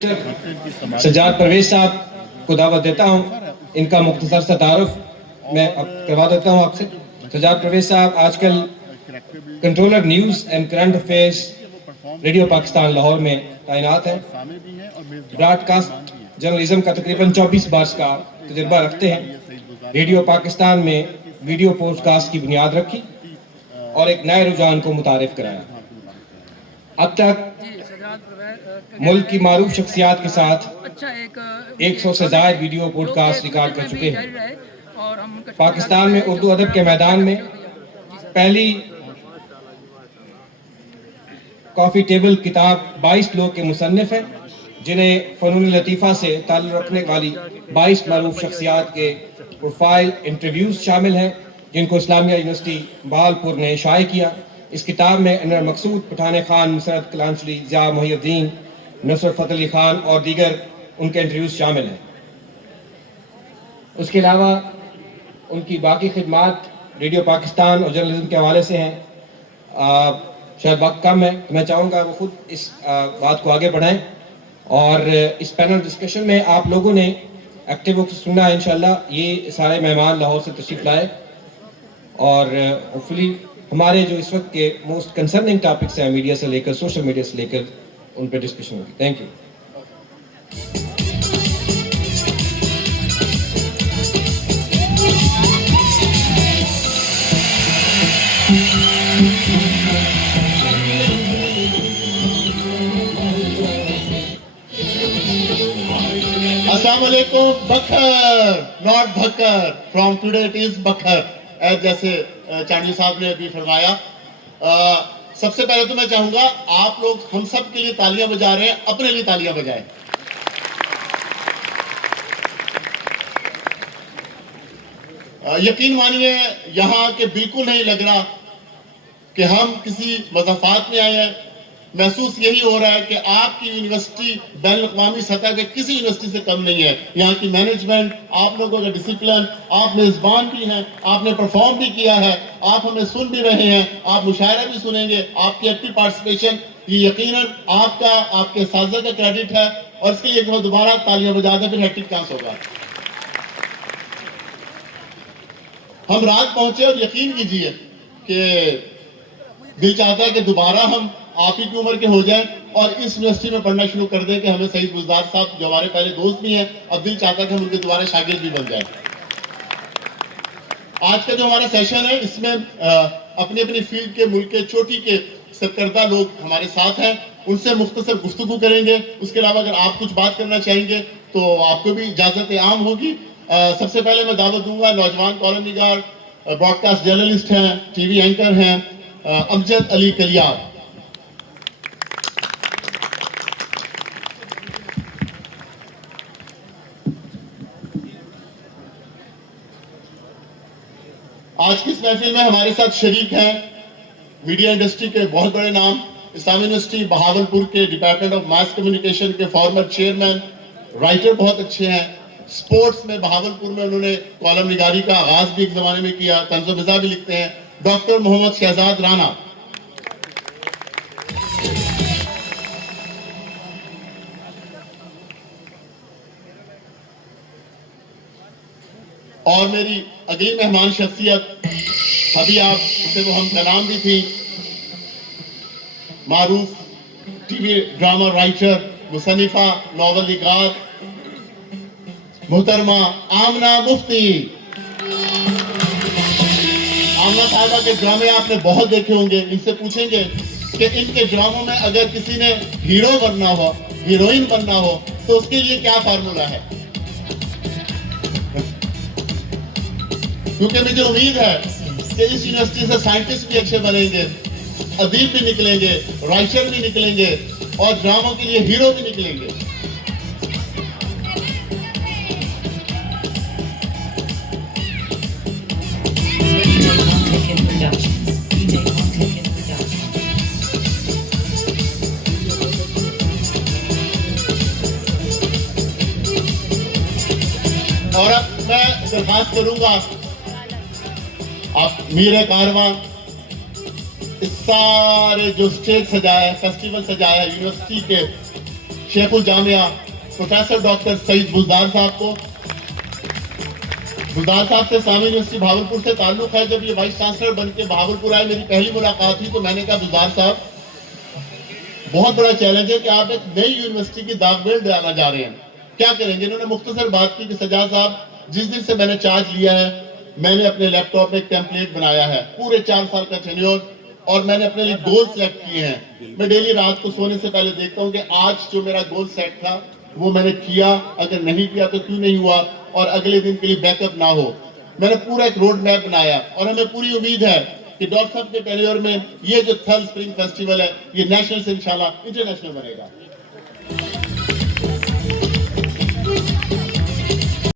सज्जाद परवेज साहब को दावत देता हूँ। इनका मुख्तसर सा तारुफ मैं करवा देता हूँ आपसे। सज्जाद परवेज साहब आजकल controller news and current affairs radio Pakistan Lahore में तैनात हैं। ब्रॉडकास्ट जर्नलिज्म का तकरीबन 24 बरस का तजुर्बा रखते हैं। रेडियो पाकिस्तान में वीडियो पॉडकास्ट की बुनियाद रखी और एक नए रुझान को मुतारिफ कराया। अब तक मुल्क की मारूफ शख्सियात के साथ 100 से ज़ायद वीडियो पॉडकास्ट रिकॉर्ड कर चुके हैं। पाकिस्तान में उर्दू अदब के मैदान में पहली कॉफ़ी टेबल किताब 22 लोग के मुसन्निफ हैं, जिन्हें फ़नून लतीफ़ा से ताल्लुक़ रखने वाली 22 मारूफ शख्सियात के प्रोफाइल इंटरव्यूज़ शामिल हैं, जिनको इस्लामिया यूनिवर्सिटी बहावलपुर ने शाये किया। इस किताब में अनवर मकसूद, पठान खान, मुसरत कलांचली, ज़िया मोहिउद्दीन, नुसरत फ़तेह अली खान और दीगर उनके इंटरव्यूज़ शामिल हैं। उसके अलावा उनकी बाकी खिदमात रेडियो पाकिस्तान और जर्नलिज्म के हवाले से हैं। शायद वक्त कम है तो मैं चाहूँगा वो खुद इस बात को आगे बढ़ाएं और इस पैनल डिस्कशन में आप लोगों ने एक्टिव होकर सुनना है। इंशाल्लाह ये सारे मेहमान लाहौर से तशरीफ़ लाए और होपफुली हमारे जो इस वक्त के मोस्ट कंसर्निंग टॉपिक्स हैं, मीडिया से लेकर सोशल मीडिया से लेकर, उन पर डिस्कशन होगी। Thank you. अस्सलाम वालेकुम। Bakar, not Bhakkar. From today it is Bakar, जैसे चांडी साहब ने अभी फरमाया। सबसे पहले तो मैं चाहूंगा आप लोग हम सब के लिए तालियां बजा रहे हैं, अपने लिए तालियां बजाएं। यकीन मानिए यहां के बिल्कुल नहीं लग रहा कि हम किसी मज़ाफ़ात में आए हैं। महसूस यही हो रहा है कि आपकी यूनिवर्सिटी बैनुल-अक़वामी सतह के किसी यूनिवर्सिटी से कम नहीं है। यहाँ की मैनेजमेंट, आप लोगों का डिसिप्लिन, आप मेज़बान भी हैं, आपने परफॉर्म भी किया है, आप हमें सुन भी रहे हैं, आप मुशायरा भी सुनेंगे, आपकी एक्टिव पार्टिसिपेशन ये यकीनन आपका, आपके साज़ा का क्रेडिट है। और इसके लिए एक बार दोबारा तालियां बजा दें, फिर हैट्रिक चांस होगा। हम रात पहुंचे और यकीन कीजिए कि दिल चाहता है कि दोबारा हम आप ही की उम्र के हो जाएं और इस यूनिवर्सिटी में पढ़ना शुरू कर दें कि हमें सईद गुलजार साहब जो हमारे पहले दोस्त भी हैं, अब दिल चाहता है कि हम उनके दोबारा शागिर्द भी बन जाएं। आज का जो हमारा सेशन है इसमें अपनी अपनी फील्ड के, मुल्क के, चोटी के सरकर्दा लोग हमारे साथ हैं, उनसे मुख्तसर गुफ्तगू करेंगे। उसके अलावा अगर आप कुछ बात करना चाहेंगे तो आपको भी इजाजत आम होगी। सबसे पहले मैं दावत दूंगा नौजवान कॉलम निगार, ब्रॉडकास्ट जर्नलिस्ट हैं, टीवी एंकर हैं, अमजद अली कलियार। आज की इस महफिल में हमारे साथ शरीक हैं मीडिया इंडस्ट्री के बहुत बड़े नाम, इस्लामी यूनिवर्सिटी बहावलपुर के डिपार्टमेंट ऑफ मास कम्युनिकेशन के फॉर्मर चेयरमैन, राइटर बहुत अच्छे हैं। स्पोर्ट्स में बहावलपुर में उन्होंने कॉलम निगारी का आगाज भी एक जमाने में किया, तंज़ो मिज़ा भी लिखते हैं। डॉक्टर मोहम्मद शहजाद राना, और मेरी अगली मेहमान शख्सियत अभी आप उसे वो हम नाम भी थी, मारूफ टीवी ड्रामा राइटर, मुसन्निफा, नॉवल निगार, मोहतरमा आमना मुफ्ती। आमना साहिबा के ड्रामे आपने बहुत देखे होंगे। इनसे पूछेंगे कि इनके ड्रामों में अगर किसी ने हीरो बनना हो, हीरोइन बनना हो, तो उसके लिए क्या फार्मूला है। क्योंकि मुझे उम्मीद है कि इस यूनिवर्सिटी से साइंटिस्ट भी अच्छे बनेंगे, अदीब भी निकलेंगे, राइटर भी निकलेंगे और ड्रामों के लिए हीरो भी निकलेंगे। और अब मैं दरखास्त करूंगा आप मीर कारवां, इस सारे जो स्टेज सजाया है, फेस्टिवल सजाया है यूनिवर्सिटी के शेखुल जामिया प्रोफेसर डॉक्टर सईद बुजदार साहब को। बुजदार साहब से इस्लामी यूनिवर्सिटी भावलपुर से ताल्लुक है। जब ये वाइस चांसलर बन के भावलपुर आए, मेरी पहली मुलाकात हुई तो मैंने कहा बुजदार साहब बहुत बड़ा चैलेंज है कि आप एक नई यूनिवर्सिटी की दागबेल डालना जा रहे हैं, क्या करेंगे। इन्होंने मुख्तसर बात की कि सज्जाद साहब जिस दिन से मैंने चार्ज लिया है मैंने अपने लैपटॉप में एक टेम्पलेट बनाया है, पूरे 4 साल का टेन्योर, और मैंने अपने लिए गोल सेलेक्ट किए हैं। मैं डेली रात को सोने से पहले देखता हूं कि आज जो मेरा गोल सेट था वो मैंने किया, अगर नहीं किया तो क्यों नहीं हुआ, और अगले दिन के लिए बैकअप ना हो। मैंने पूरा एक रोड मैप बनाया और हमें पूरी उम्मीद है कि डॉक्टर साहब के टेन्योर में ये जो थल स्प्रिंग फेस्टिवल है ये नेशनल से इंशाल्लाह इंटरनेशनल बनेगा।